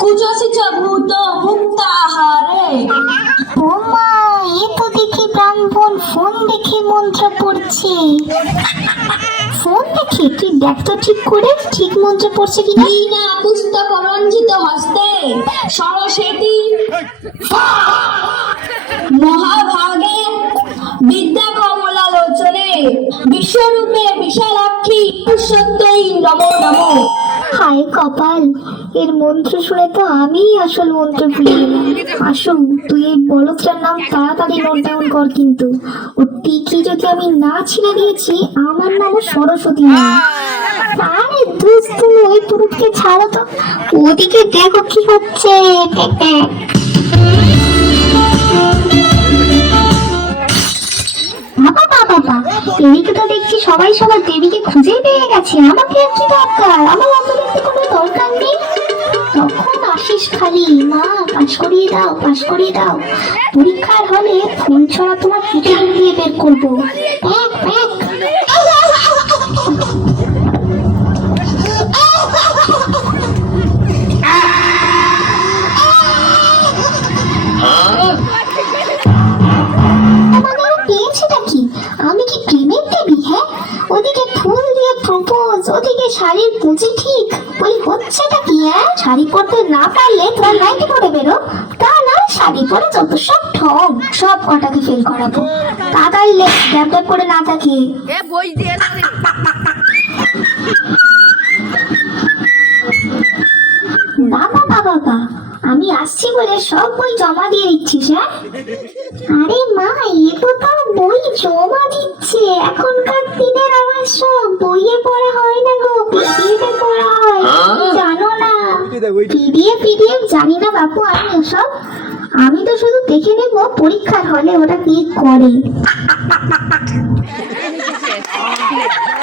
কুজসিচ ভূত মুক্তাহারে ওমা এ তো দেখি ব্রাহ্মণ ফোন দেখে মন্ত্র পড়ছে। ফোন দেখে তুই দেখ তো ঠিক করে ঠিক মন্ত্র পড়ছে কিনা? বিনা পুস্তক রঞ্জিত হস্তে সরস্বতী। মহাভাগে বিদ্যা কমলা লোচনে বিশ্বরূপে বিশালাক্ষী সত্যই নমো নমো। হায় কপাল, এর মন্ত্র শুনে তো আমিই আসল মন্ত্র ভুলে গেলাম। আসু তুই এই বলদটার নাম তাড়াতাড়ি নোট ডাউন কর কিন্তু। ও টিকি যদি আমি না ছিঁড়ে দিয়েছি, আমার নামও সরস্বতী না আরে দুস্তু ওই পুরুষকে ছাড়ো তো। ওদিকে দেখো কি হচ্ছে। এদিকে তো দেখছি সবাই সবার দেবীকে খুঁজে পেয়ে গেছে। আমাকে আর কি দরকার? আমার অত দেখতে কোনো দরকার নেই। তখন আসিস খালি। মা, পাশ করিয়ে দাও, পাশ করিয়ে দাও। পরীক্ষার হলে ফুল ছড়া তোমার পিঠে দিয়ে বের করব? এক প্যাক ওদিকে শাড়ির পুঁজি ঠিক ওই হচ্ছেটা কি হ্যাঁ শাড়ি পরতে না পারলে তোরা নাইটি পরে বেরো। তা না শাড়ি পরে যত সব ঠক সব কটাকে ফেল করাবো। তাড়াতাড়ি ড্যাব ড্যাব করে না থাকি। এ বই দিয়ে। বাবা বাবা আমি আসছি বলে সব বই জমা দিয়ে দিচ্ছিস হ্যাঁ আরে মা কোথায় ওই পিডিএফ পিডিএফ, জানি না বাপু, আমি সব আমি তো শুধু দেখে নেব পরীক্ষার হলে ওটা কি করে।